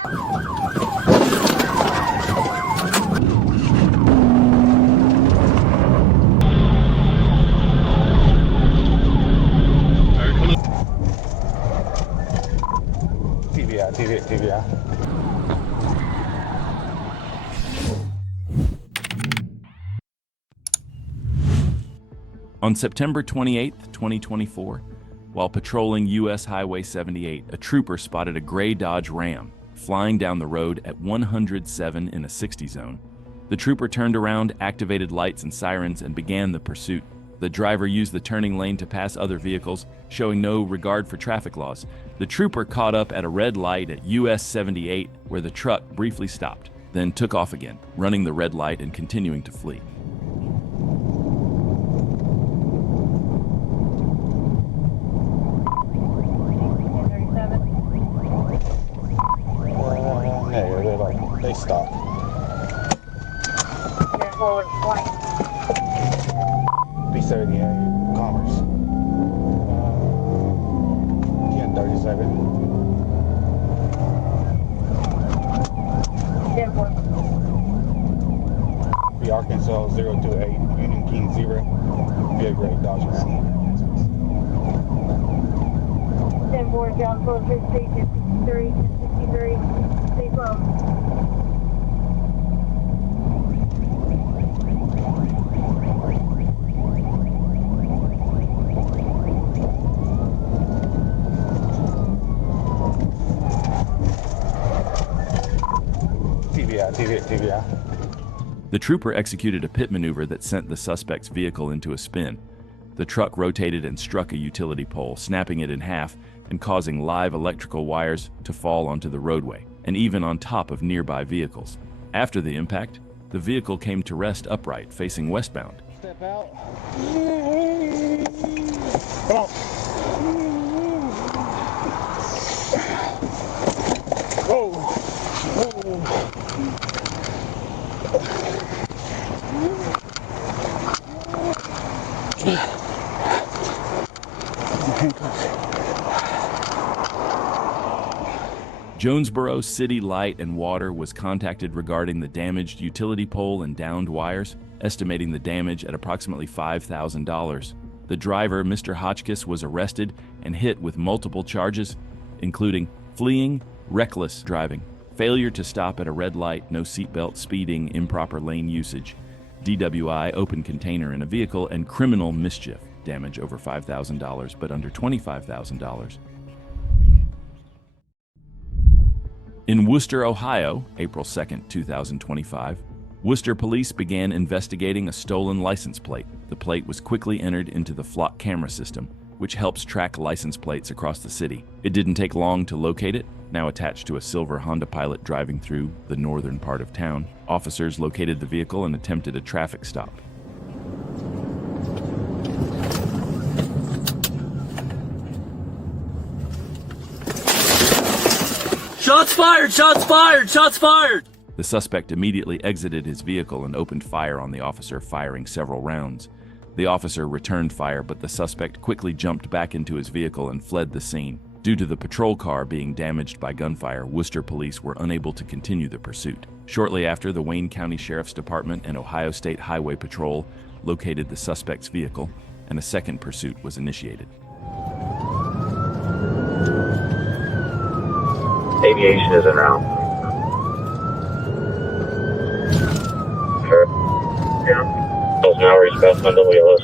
TVI. On September 28, 2024, while patrolling U.S. Highway 78, a trooper spotted a gray Dodge Ram flying down the road at 107 in a 60 zone. The trooper turned around, activated lights and sirens, and began the pursuit. The driver used the turning lane to pass other vehicles, showing no regard for traffic laws. The trooper caught up at a red light at US 78, where the truck briefly stopped, then took off again, running the red light and continuing to flee. They stopped. B78 Commerce. 1037. 10-4. The Arkansas 028 Union King 0. Be a great Dodge Ram. 10-4 John 450 53 63. Stay close. TVI. The trooper executed a pit maneuver that sent the suspect's vehicle into a spin. The truck rotated and struck a utility pole, snapping it in half and causing live electrical wires to fall onto the roadway, and even on top of nearby vehicles. After the impact, the vehicle came to rest upright, facing westbound. Step out. Come on. Whoa. Whoa. Jonesboro City Light and Water was contacted regarding the damaged utility pole and downed wires, estimating the damage at approximately $5,000. The driver, Mr. Hotchkiss, was arrested and hit with multiple charges, including fleeing, reckless driving, failure to stop at a red light, no seatbelt, speeding, improper lane usage, DWI, open container in a vehicle, and criminal mischief, damage over $5,000 but under $25,000. In Wooster, Ohio, April 2, 2025, Wooster police began investigating a stolen license plate. The plate was quickly entered into the flock camera system, which helps track license plates across the city. It didn't take long to locate it. Now attached to a silver Honda Pilot driving through the northern part of town, officers located the vehicle and attempted a traffic stop. Shots fired! Shots fired! Shots fired! The suspect immediately exited his vehicle and opened fire on the officer, firing several rounds. The officer returned fire, but the suspect quickly jumped back into his vehicle and fled the scene. Due to the patrol car being damaged by gunfire, Wooster police were unable to continue the pursuit. Shortly after, the Wayne County Sheriff's Department and Ohio State Highway Patrol located the suspect's vehicle, and a second pursuit was initiated. Aviation is en route. Sure. Yeah. Those now reach past Mendel Wheelers.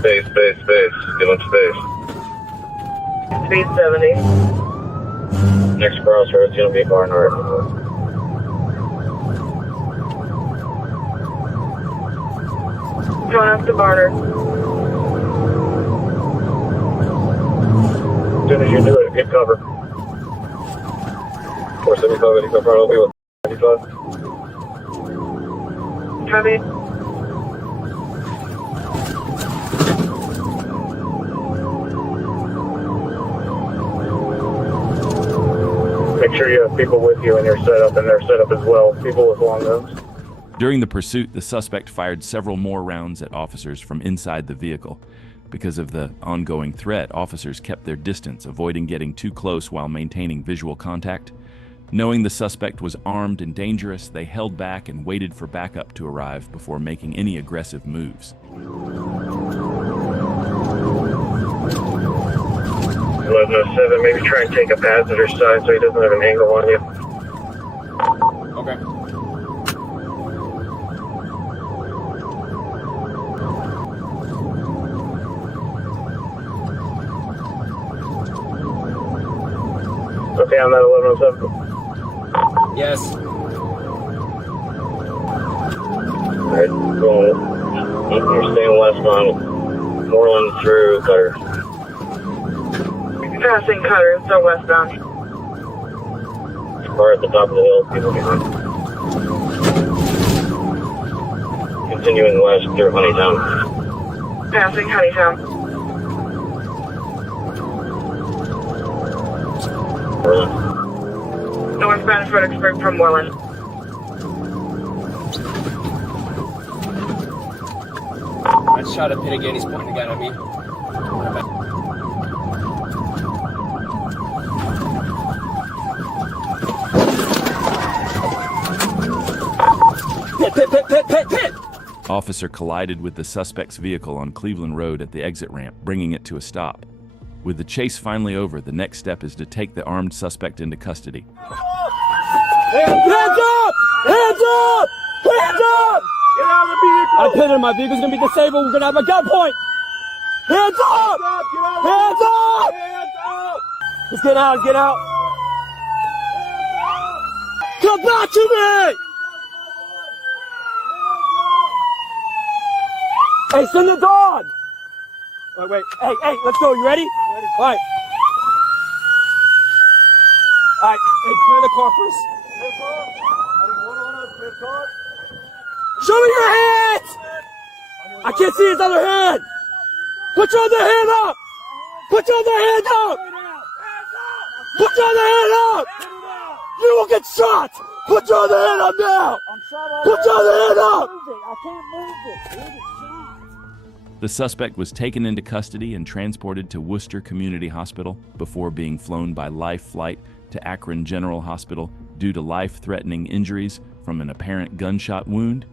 Space. Give them space. Speed 70. Next crossroads, gonna be far north. Going up to Barner. As soon as you do it, get cover. 475, 85, front of you with 95. Copy. Make sure you have people with you in your setup, and their setup as well, people with long guns. During the pursuit, the suspect fired several more rounds at officers from inside the vehicle. Because of the ongoing threat, officers kept their distance, avoiding getting too close while maintaining visual contact. Knowing the suspect was armed and dangerous, they held back and waited for backup to arrive before making any aggressive moves. 1107, maybe try and take a passenger side so he doesn't have an angle on you. Okay. Okay, on that 1107. Yes. Alright, going. You're staying westbound. Moreland through Cutter. Passing Cutter, so westbound. Car at the top of the hill, people behind. Continuing west through Honeytown. Passing Honeytown. Moreland. Northbound Fredericksburg from Moreland. I shot a pit again. He's pointing a gun at me. Pit! Officer collided with the suspect's vehicle on Cleveland Road at the exit ramp, bringing it to a stop. With the chase finally over, the next step is to take the armed suspect into custody. Hands up! Hands up! Hands up! Get out of the vehicle! I pit him. My vehicle's gonna be disabled. We're gonna have a gunpoint. Hands up! Hands up! Let's get out. Get out. Come back to me! Hey, send the dog! Wait. Hey, let's go. You ready? Ready. All right. Hey, clear the car first. Show me your hands! I can't see his other hand! Put your other hand up! Put your other hand up! Put your other hand up! You will get shot! Put your other hand up now! Put your other hand up! I can't move it. The suspect was taken into custody and transported to Worcester Community Hospital before being flown by Life Flight to Akron General Hospital due to life-threatening injuries from an apparent gunshot wound.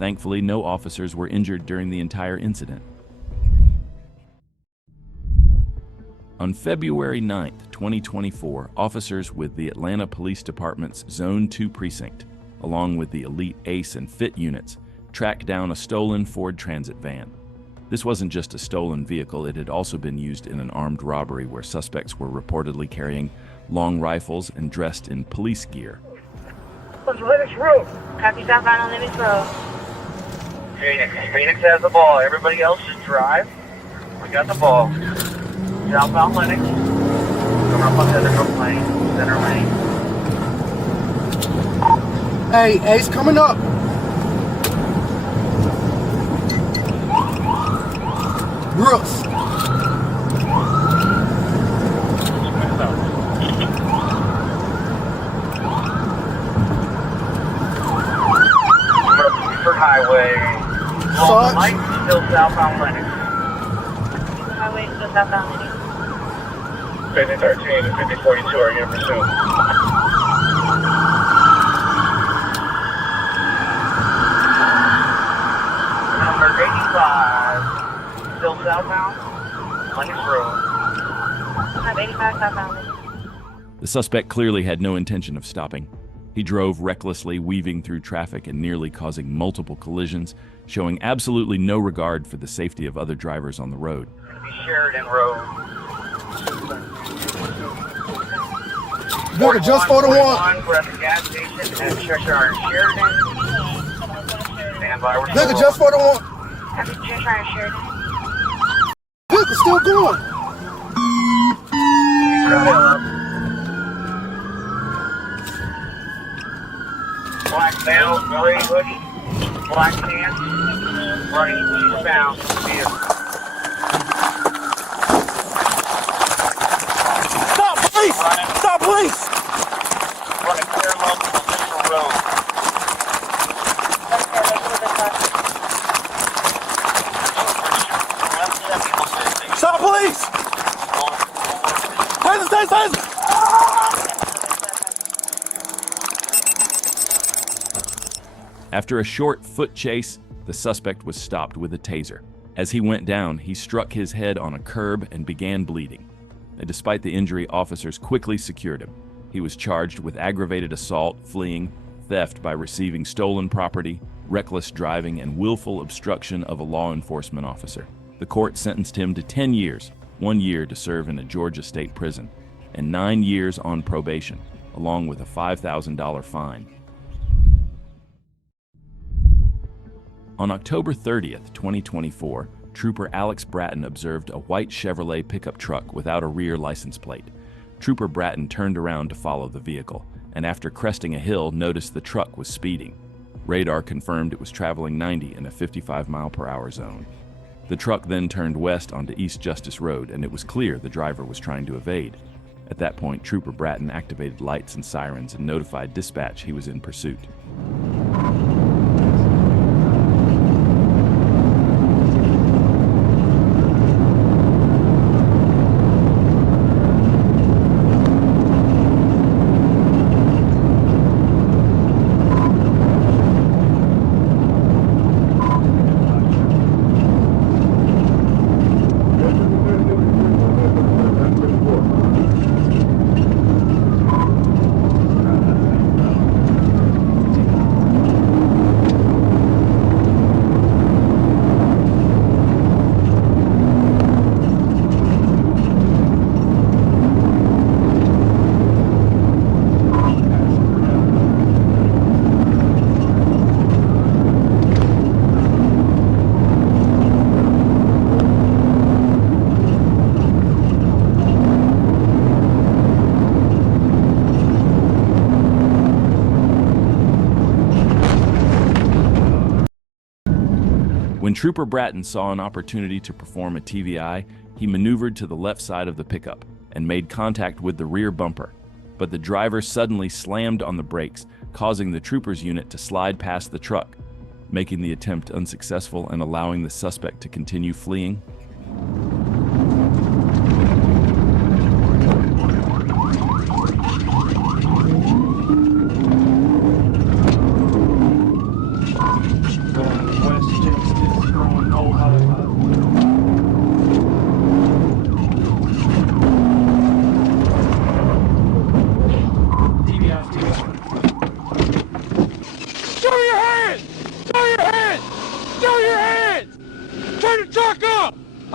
Thankfully, no officers were injured during the entire incident. On February 9, 2024, officers with the Atlanta Police Department's Zone 2 precinct, along with the elite ACE and FIT units, tracked down a stolen Ford Transit van. This wasn't just a stolen vehicle, it had also been used in an armed robbery where suspects were reportedly carrying long rifles and dressed in police gear. Limits Road. Copy southbound on Limits Road. Phoenix has the ball. Everybody else just drive. We got the ball. Southbound Lennox. Coming up on center lane. Center lane. Hey, Ace coming up. Brooks. Highway. Long light, still southbound Lennox. Highway still southbound Lennox. 5013 and 5042 are in pursuit. Number 85, still southbound Lennox Road. I have 85 southbound Lennox. The suspect clearly had no intention of stopping. He drove recklessly, weaving through traffic and nearly causing multiple collisions, showing absolutely no regard for the safety of other drivers on the road. Sheridan Road. Nigga, just for the one. We're at the gas station at Cheshire and Sheridan. Stand by. Nigga, just for the one. Happy Cheshire and Sheridan. Nigga, still going. Black belt, gray hoodie, black pants, running eastbound vehicle. Stop, police! Stop, police! Running parallel to Central Road. Stop, police! Hands! After a short foot chase, the suspect was stopped with a taser. As he went down, he struck his head on a curb and began bleeding. And despite the injury, officers quickly secured him. He was charged with aggravated assault, fleeing, theft by receiving stolen property, reckless driving, and willful obstruction of a law enforcement officer. The court sentenced him to 10 years, 1 year to serve in a Georgia state prison, and 9 years on probation, along with a $5,000 fine. On October 30th, 2024, Trooper Alex Bratton observed a white Chevrolet pickup truck without a rear license plate. Trooper Bratton turned around to follow the vehicle, and after cresting a hill, noticed the truck was speeding. Radar confirmed it was traveling 90 in a 55-mile-per-hour zone. The truck then turned west onto East Justice Road, and it was clear the driver was trying to evade. At that point, Trooper Bratton activated lights and sirens and notified dispatch he was in pursuit. When Trooper Bratton saw an opportunity to perform a TVI, he maneuvered to the left side of the pickup and made contact with the rear bumper. But the driver suddenly slammed on the brakes, causing the trooper's unit to slide past the truck, making the attempt unsuccessful and allowing the suspect to continue fleeing.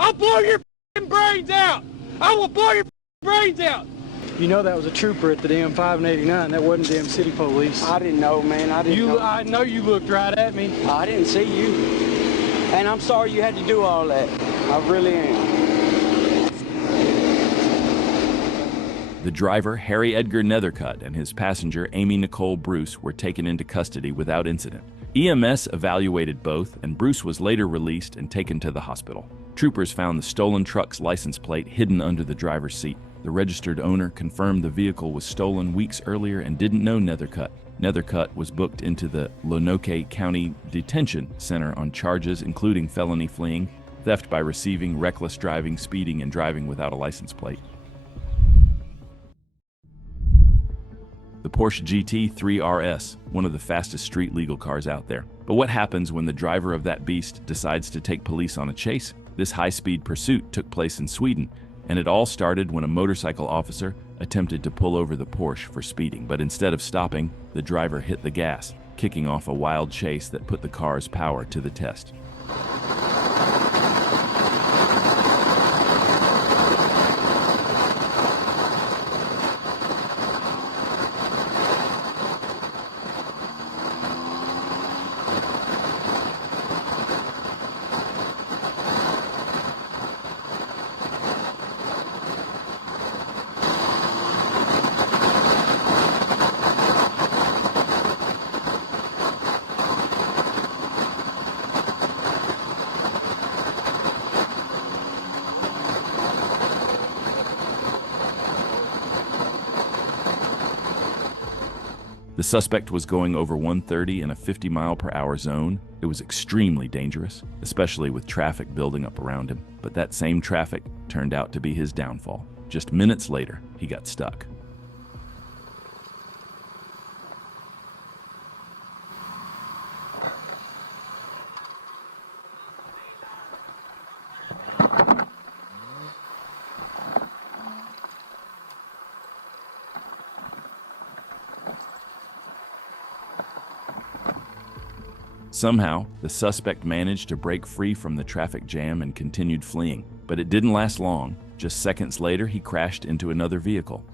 I'll blow your brains out! I will blow your brains out! You know that was a trooper at the damn 5 and 89. That wasn't damn city police. I didn't know, man. I didn't know. I know you looked right at me. I didn't see you. And I'm sorry you had to do all that. I really am. The driver, Harry Edgar Nethercutt, and his passenger, Amy Nicole Bruce, were taken into custody without incident. EMS evaluated both, and Bruce was later released and taken to the hospital. Troopers found the stolen truck's license plate hidden under the driver's seat. The registered owner confirmed the vehicle was stolen weeks earlier and didn't know Nethercutt. Nethercutt was booked into the Lonoke County Detention Center on charges including felony fleeing, theft by receiving, reckless driving, speeding, and driving without a license plate. The Porsche GT3 RS, one of the fastest street legal cars out there. But what happens when the driver of that beast decides to take police on a chase? This high-speed pursuit took place in Sweden, and it all started when a motorcycle officer attempted to pull over the Porsche for speeding, but instead of stopping, the driver hit the gas, kicking off a wild chase that put the car's power to the test. The suspect was going over 130 in a 50-mile-per-hour zone. It was extremely dangerous, especially with traffic building up around him. But that same traffic turned out to be his downfall. Just minutes later, he got stuck. Somehow, the suspect managed to break free from the traffic jam and continued fleeing, but it didn't last long. Just seconds later, he crashed into another vehicle.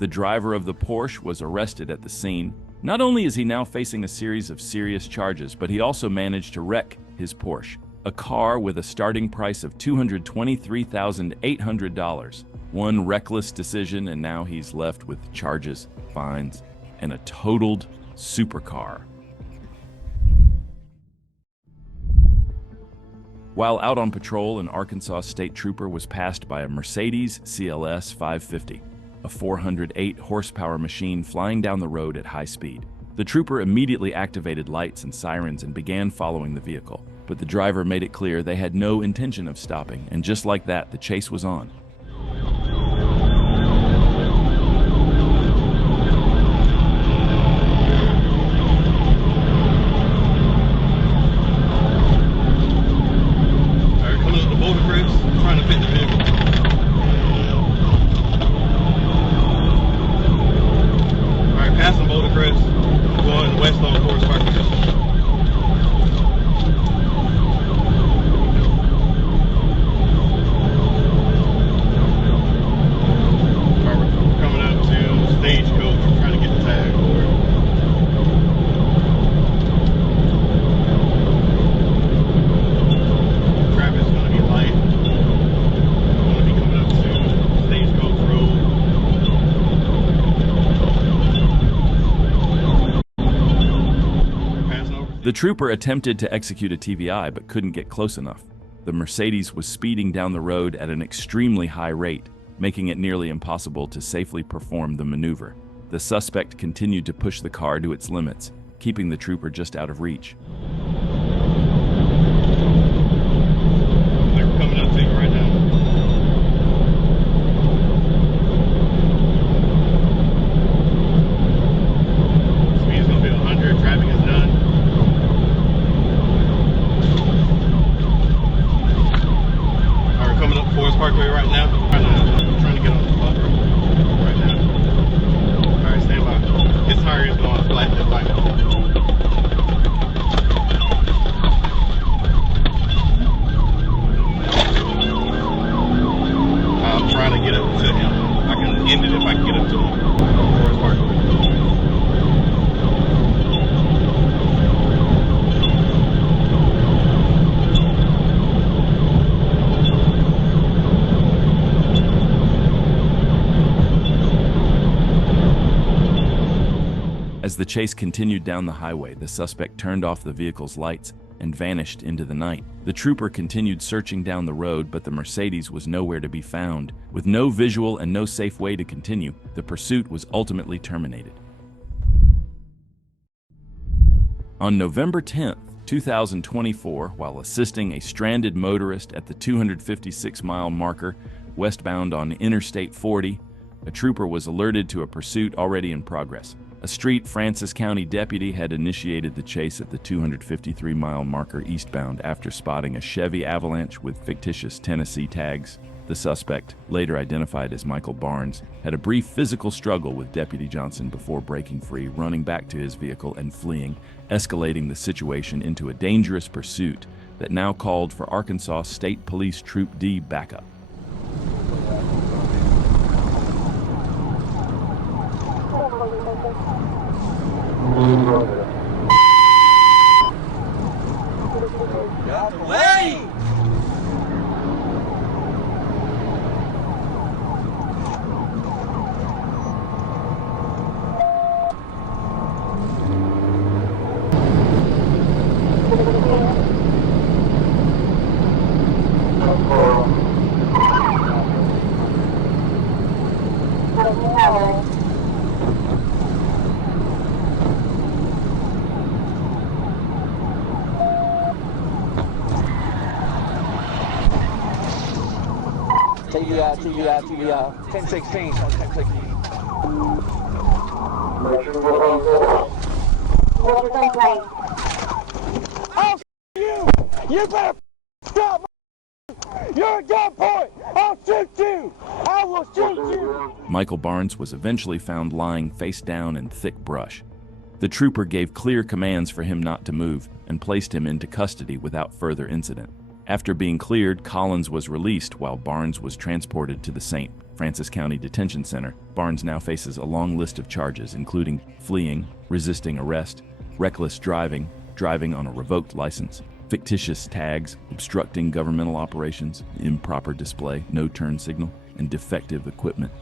The driver of the Porsche was arrested at the scene. Not only is he now facing a series of serious charges, but he also managed to wreck his Porsche, a car with a starting price of $223,800. One reckless decision, and now he's left with charges, fines, and a totaled supercar. While out on patrol, an Arkansas state trooper was passed by a Mercedes CLS 550. A 408-horsepower machine flying down the road at high speed. The trooper immediately activated lights and sirens and began following the vehicle, but the driver made it clear they had no intention of stopping, and just like that, the chase was on. Coming up the border bridge, trying to fit the vehicle. Passing Boulder Crest, going west on Forest Park. Coming up to Stagecoach, trying to get the tag. Traffic's going to be light. Going to be coming up to Stagecoach Road. The trooper attempted to execute a TVI but couldn't get close enough. The Mercedes was speeding down the road at an extremely high rate, making it nearly impossible to safely perform the maneuver. The suspect continued to push the car to its limits, keeping the trooper just out of reach. They're coming up to you right now. Speed's going to be 100, traffic is done. Coming up Forest Parkway right now, trying to get on the buffer right now. Alright, stand by. His tire is going flat this light. I'm trying to get up to him. I can end it if I can get up to him. Forest Parkway. As the chase continued down the highway, the suspect turned off the vehicle's lights and vanished into the night. The trooper continued searching down the road, but the Mercedes was nowhere to be found. With no visual and no safe way to continue, the pursuit was ultimately terminated. On November 10th, 2024, while assisting a stranded motorist at the 256-mile marker westbound on Interstate 40, a trooper was alerted to a pursuit already in progress. A Street Francis County deputy had initiated the chase at the 253-mile marker eastbound after spotting a Chevy Avalanche with fictitious Tennessee tags. The suspect, later identified as Michael Barnes, had a brief physical struggle with Deputy Johnson before breaking free, running back to his vehicle and fleeing, escalating the situation into a dangerous pursuit that now called for Arkansas State Police Troop D backup. Wait! TVI, 1016, 1016. What's your complaint? I'll you! You better stop! You're a gunpoint! I'll shoot you! I will shoot you! Michael Barnes was eventually found lying face down in thick brush. The trooper gave clear commands for him not to move and placed him into custody without further incident. After being cleared, Collins was released while Barnes was transported to the St. Francis County Detention Center. Barnes now faces a long list of charges, including fleeing, resisting arrest, reckless driving, driving on a revoked license, fictitious tags, obstructing governmental operations, improper display, no turn signal, and defective equipment.